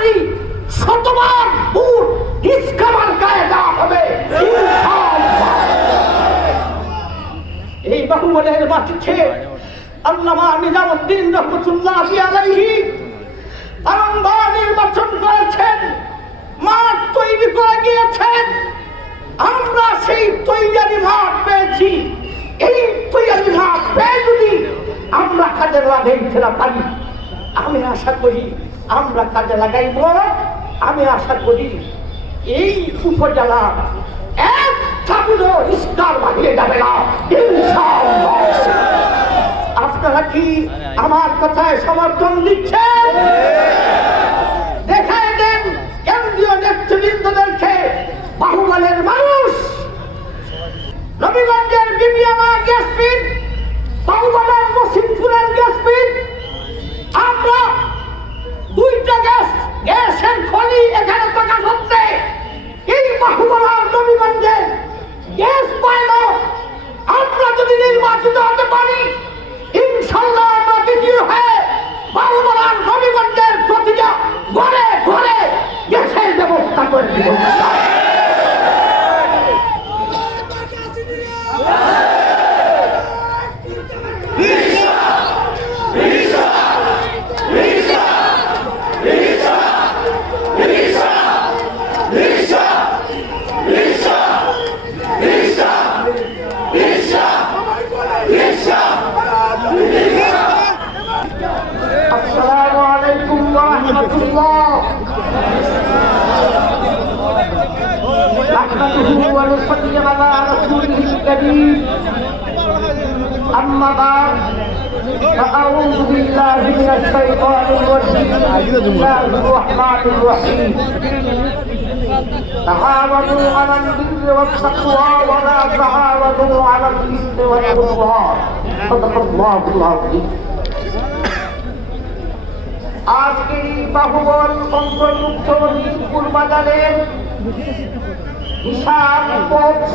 পারি শতবার ভোট রিস্কা মার্কায় দেওয়া হবে ইনশাআল্লাহ। এই বাহুবলের মাটিতে আল্লামা নিজামুদ্দিন রহমতুল্লাহি আলাইহি বারংবার নির্বাচন করেছেন, মাঠ তৈরি করে গিয়েছেন। আমরা সেই তৈরি মাঠ পেয়েছি। এই তৈরি মাঠ পেয়ে যদি আমরা কাজে লাগাইতে না পারি, আমি আশা করি আমরা কাজে লাগাইব। আমি আশা করি এই উপজেলা একটা গুলো ইস্কার বাড়িয়ে যাবে না ইনশাআল্লাহ। আপনারা কি আমার কথায় সমর্থন দিচ্ছেন? দেখায় দেন কেন্দ্রীয় নেতৃবৃন্দদেরকে বাহুবলের মানুষ নবীগঞ্জের বিবিয়ানা গ্যাস ফিড, বাহুবলের মসিদপুরের গ্যাস ফিড, আমরা দুইটা গ্যাসের খনি 11 টাকা সত্ত্বে এই বাহুবলার নবীগঞ্জে গ্যাস পাইল। আমরা যদি নির্বাচিত হতে পারি ইনশাআল্লাহ আমরা বিজয়ী হয়ে বাহুবলার নবীগঞ্জের প্রতিটা ঘরে ঘরে গ্যাসের ব্যবস্থা করে দিব। আসসালামু আলাইকুম ওয়া রাহমাতুল্লাহ। নাহমাদুহু ওয়া নুসাল্লি আলা রাসূলিল কারীম। আম্মা বা'দ, ফাআউযু বিল্লাহি মিনাশ শাইতানির রাজীম। বিসমিল্লাহির রাহমানির রাহিম। تعاونوا على البر والتقوى ولا تعاونوا على الإثم والعدوان. صدق الله العظيم. আজকে বাহুবল অন্তর্ভুক্ত মিরপুর বাজারের বিশাল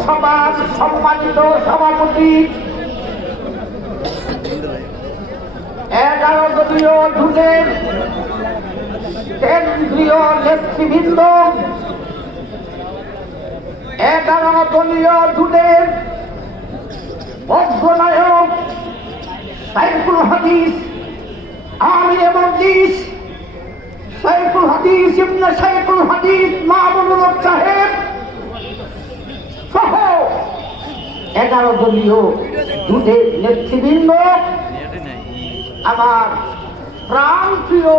সভার সম্মানিত সভাপতি, 11 দলীয় জোটের কেন্দ্রীয় নেতৃবৃন্দ, 11 দলীয় জোটের অগ্রনায়ক সাইফুল হাদিস আমির মজলিস, সাইফুল হাদিস ইবনে সাইফুল হাদিস মামুনুল হক সাহেব সহ 11 দলীয় জোটের নেতৃবৃন্দ, আমার প্রাণ প্রিয়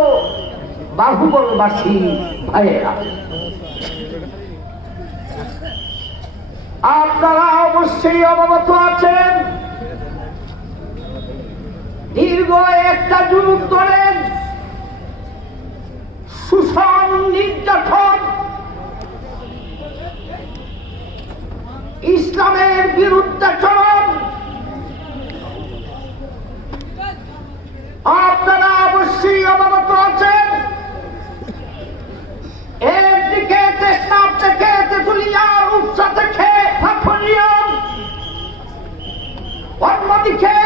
বাহুবলবাসী ভাইয়েরা, আপনারা অবশ্যই অবগত আছেন দীর্ঘ একটা যুগ ধরে শোষণ, নির্যাতন, ইসলামের বিরুদ্ধাচরণ আপনারা অবশ্যই অবগত আছেন। একদিকে টেকনাফ থেকে তেঁতুলিয়া, রূপসা থেকে পাথরিয়া, অন্যদিকে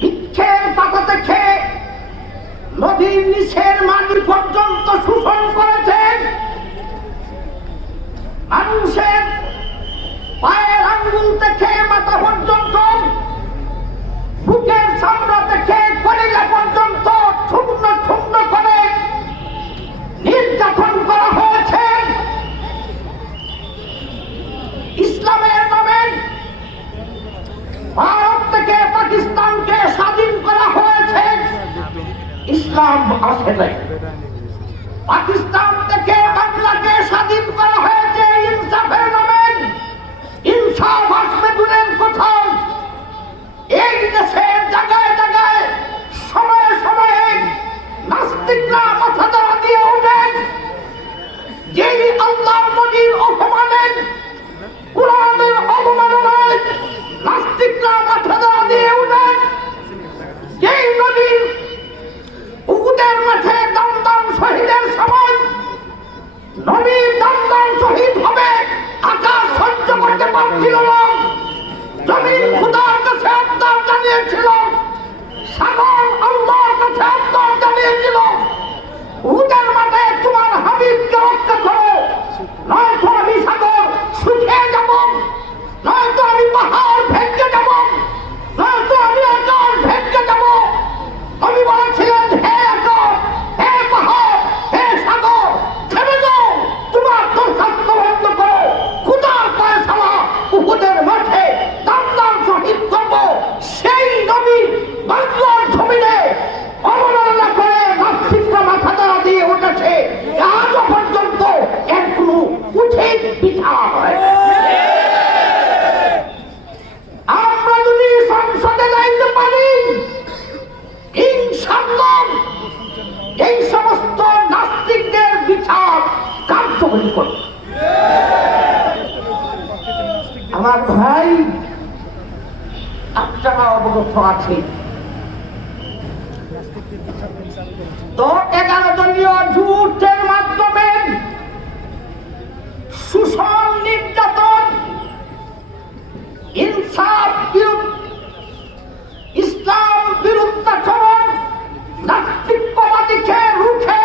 বৃক্ষের পাতা থেকে নদীর নিচের মাটি পর্যন্ত শোষণ করেছেন। মানুষের পায়ের আঙ্গুল থেকে মাথা পর্যন্ত, বুকের চামড়া থেকে কলিজা পর্যন্ত ছুন্ন ছুন্ন করে নির্যাতন করা হয়েছে। ইসলামের নামে ভারত থেকে পাকিস্তানকে স্বাধীন করা হয়েছে, ইসলাম আসে নাই। পাকিস্তান থেকে বাংলাকে স্বাধীন করা হয়েছে ইনসাফের নামে, ইনসাফ আসবে দূরের কোথাও। এই দেশের জায়গায় জায়গায় সময়ে সময়ে নাস্তিকরা মাথা দ্বারা দিয়ে ওঠেন। যেই আল্লাহর নবীর অপমানের, কুরআনের অবমাননায় নাস্তিকরা মাথা দ্বারা দিয়ে ওঠেন। যেই নবীর উহুদের মাঠে দমদম শহীদের সময় নবীর দমদম শহীদ হবে আকাশ সহ্য করতে পারছিল না। জমিন খোদার কাছে আবদার জানিয়েছিল, ইনশাআল্লাহ এই সমস্ত নাস্তিকদের বিচার কার্যকরী করবে। আমার ভাই, আপনারা অবগত আছে তো 11 দলীয় জোটের মাধ্যমে শোষণ, নির্যাতন, ইনসাফ ইসলাম বিরুদ্ধাচরণ, নাস্তিকবাদীকে রুখে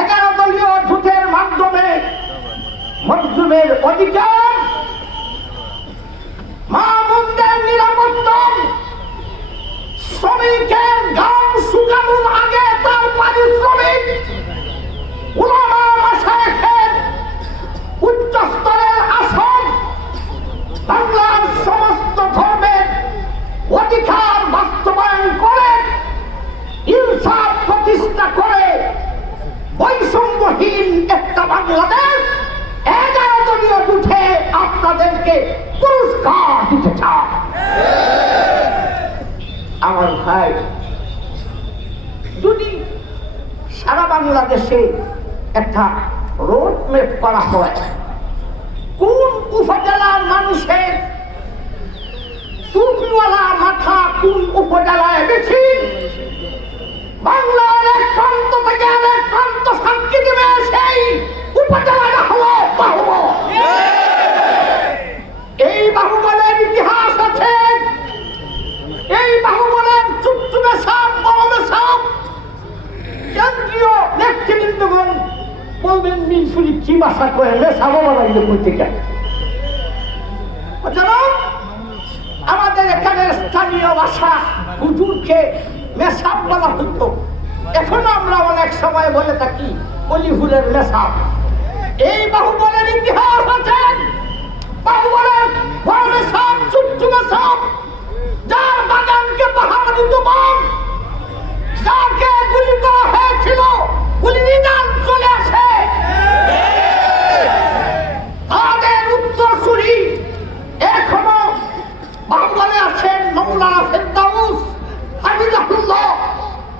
11 দলীয় জোটের মাধ্যমে মজলুমের অধিকার, মা বোনদের নিরাপত্তা, শ্রমিকের গাম শুকানোর আগে তার পারিশ্রমিক, উলামা মাশায়েখের উচ্চ স্তরের আসন, বাংলার সমস্ত ধর্মের অধিকার বাস্তবায়ন করে ইনসাফ প্রতিষ্ঠা করে বৈষম্যহীন একটা বাংলাদেশ 11 দলীয় জোটে আপনাদেরকে পুরস্কার দিতে চান। আমার ভাই, যদি সারা বাংলাদেশে একটা রোড ম্যাপ করা হয়, কোন উপজেলার মানুষের টুপিওয়ালা মাথা কোন উপজেলায় বেশি, বাংলার এক প্রান্ত থেকে আরেক প্রান্ত সাক্ষী দেবে সেই উপজেলাটা হলো বাহুবল। এই বাহুবলের ইতিহাস আছে, এই বাহুবলের চুপচুপে সাপ, বড়মে সাপ। কেন্দ্রীয় নেতৃবৃন্দগণ বলবেন মিনসুলি কি ভাষা করে সাবো বানাইলে বলতে চাই। আমাদের এখানে স্থানীয় ভাষা হুজুরকে মেসাব বলা হতো, এখন আমরা অনেক সময় বলে থাকি অলিহুলের মেসাব। এই বাহুবলের ইতিহাস আছে, বাহুবলের বড় মেসাব, চুপচুপে সাপ, যার বাগানকে পাহাড় দিত বাম, যাকে গুলি করা হয়েছিল গুলি নিদান চলে আসে, তাদের উত্তরসূরি এখনো বাংলাদেশে আছেন মৌলানা ফেরদাউস হাফিজাহুল্লাহ,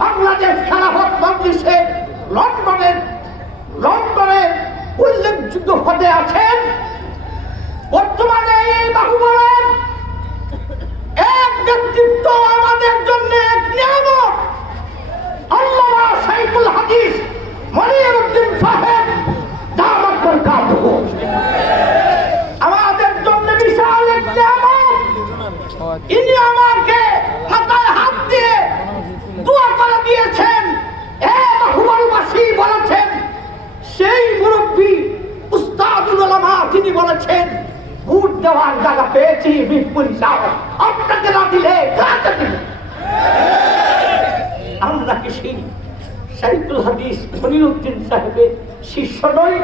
বাংলাদেশ খেলাফত মজলিসের লন্ডনের উল্লেখযোগ্য পদে আছেন। বর্তমানে এই বাহুবলের এক ব্যক্তিত্ব আমাদের জন্য এক নিয়ামত, আল্লামা শাইখুল হাদিস মনিরউদ্দিন সাহেব দামাত বরকাতুহু, আমাদের জন্য বিশাল এক নিয়ামত। ইনি আমাকে মাথায় হাত দিয়ে দোয়া করে দিয়েছেন। বাহুবলবাসী বলেছেন, সেই মুরব্বী উস্তাদুল উলামা তিনি বলেছেন, ভোট দেওয়ার জায়গা পেয়েছি বিপুল সাহেব, আপনাকে না দিলে কাকে দিলে। আমরা কি সেই শাইখুল হাদিস মনিরউদ্দিন সাহেবের শিষ্য নই?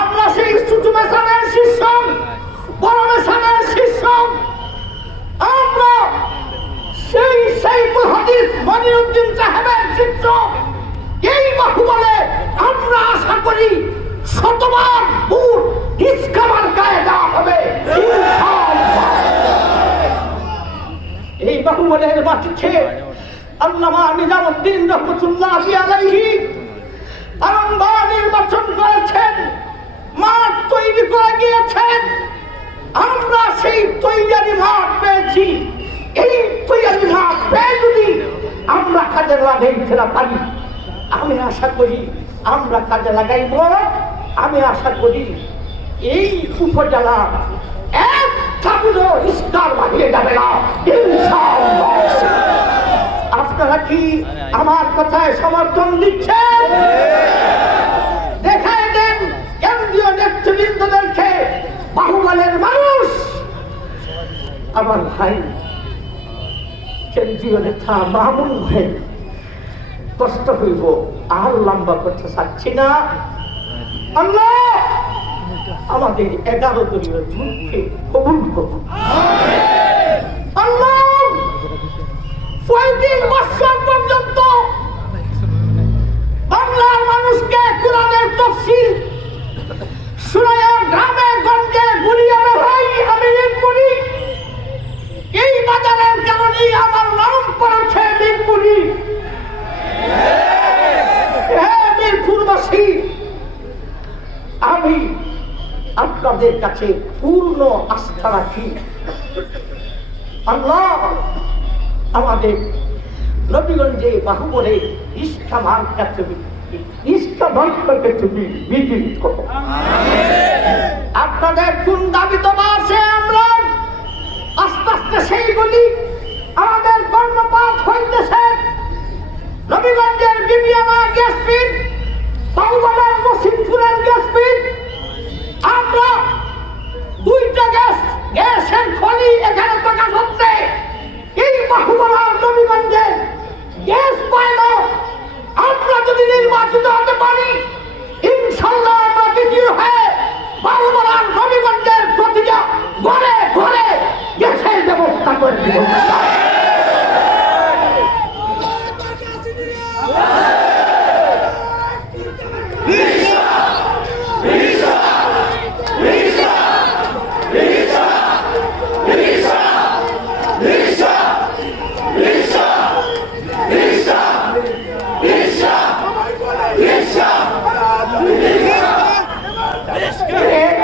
আমরা সেই ছোট মেসাবের শিষ্য, বড় মেসাবের শিষ্য। আমরা সেই শাইখুল হাদিস মনিরউদ্দিন সাহেবের শিষ্য। এই বাহুবলে আমরা আশা করি শতবার ভোট ইসকামার গায়ে দেওয়া হবে ইনশাআল্লাহ। এই বাহুবলের মাটিতে আল্লামা নিজামুদ্দিন রহমতুল্লাহি আলাইহি বারংবার নির্বাচন করেছেন, মাঠ তৈরি করে গিয়েছেন। আমরা সেই তৈরি মাঠ পেয়েছি। এই তৈরি মাঠ পেয়ে যদি আমরা কাজে লাগাইতে পারি, আমি আশা করি আমরা কাজে লাগাইব। আমি আশা করি এই উপজেলা এক ছাগুলো ইস্কার বাড়িয়ে যাবে না ইনশাআল্লাহ। আপনারা কি আমার কথায় সমর্থন দিচ্ছেন? দেখায় দেন কেন্দ্রীয় নেতৃবৃন্দদেরকে, বাহুবলের মানুষ। আমার ভাই, কেন্দ্রীয় নেতা মামুন ভাই, কষ্ট হইব, আর লম্বা করতে চাচ্ছি না। আল্লাহ আমাদের 11 দলীয় জোটকে কবুল করুন। আল্লাহ 35 বছর পর্যন্ত বাংলার মানুষকে কোরআনের তাফসীর শুনায়া গ্রামে গঞ্জে গুলিয়ে বেড়াই আমি করি। এই বাজারের কারণেই আমার নাম পড়া আপনাদের কাছে পূর্ণ আস্থা রাখি। আল্লাহ আমাদের নবীগঞ্জে বাহুবলে ইস্কামানকে তুমি বিজয়ী করো। আপনাদের কোন দাবি তো আছে, আমরা আস্তে আস্তে সেইগুলি আমাদের কর্ণপাত হইতেছে। নবীগঞ্জের বিবিয়ানা গ্যাস ফিল্ড, বাহুবলের মসিদপুরের গ্যাস ফিল্ড, আমরা দুইটা গ্যাসের খনি এখানে প্রকাশ হচ্ছে। এই বাহুবলার নবীগঞ্জে গ্যাস পাইল, আমরা যদি নির্বাচিত হতে পারি ইনশাল্লাহ আমরা বিজয়ী হয়ে বাহুবলার নবীগঞ্জের প্রতিটা ঘরে ঘরে গ্যাসের ব্যবস্থা করে দিব।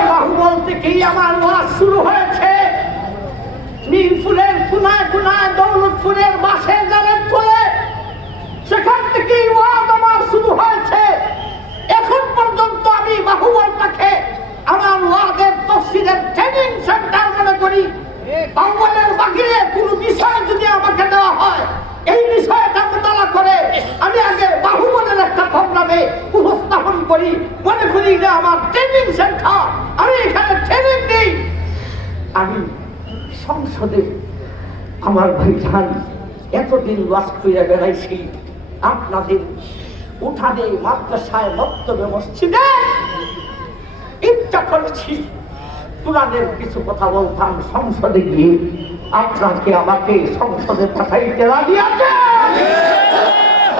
বাহুবল থেকেই আমার ওয়াজ শুরু হয়েছে। নীলফুলের কোনায় কোনায় দৌলতপুরের বাসে যাদের চলে, সেখান থেকেই ওয়াজ আমার শুরু হয়েছে। এখন পর্যন্ত আমি বাহুবলটাকে আমার ওয়াজের তফসিলের ট্রেনিং সেন্টার মনে করি। বাহুবলের বাহিরে কোনো বিষয় যদি আমাকে দেওয়া হয়, এই বিষয়টা মোতালা করে আমি আগে বাহুবলের একটা প্রোগ্রামে উপস্থাপন করি, মনে করি যে আমার ট্রেনিং সেন্টার, আমি এখানে ট্রেনিং দিই। আমি সংসদে আমার ভাইজান এতদিন ওয়াজ করে বেড়াইছি, আপনাদের উঠানে মাদ্রাসায় বক্তব্য মসজিদে ইচ্ছা করেছি কোরআনের কিছু কথা বলতাম, সংসদে গিয়ে আপনাকে আমাকে সংসদে পাঠাইতে রাজি আছে।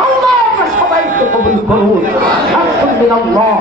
আল্লাহ সবাইকে কবুল করুন। আলহামদুলিল্লাহ।